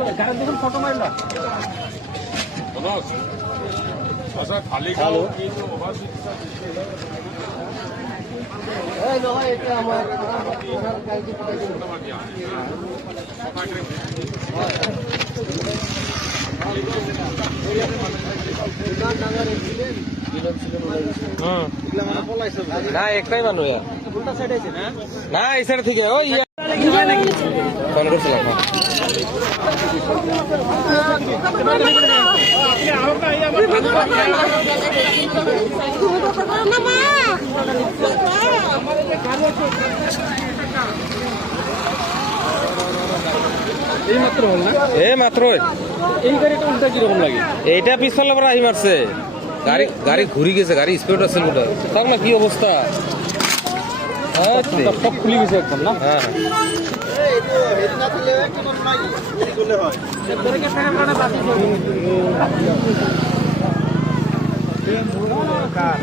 দেখুন ফটো মারলা আচ্ছা খালি গাও এটা আমার না একটাই মানুষ না এই সাইড থেকে ওই ফোন করছিলাম এই মাত্র এই গাড়িটা উল্টা কিরকম লাগে এইটা পিছলে পরে আহি মারছে গাড়ি গাড়ি ঘুরি গেছে গাড়ি স্পিড আছে মোটা তার না কি অবস্থা সব খুলে গেছে একদম না হ্যাঁ কার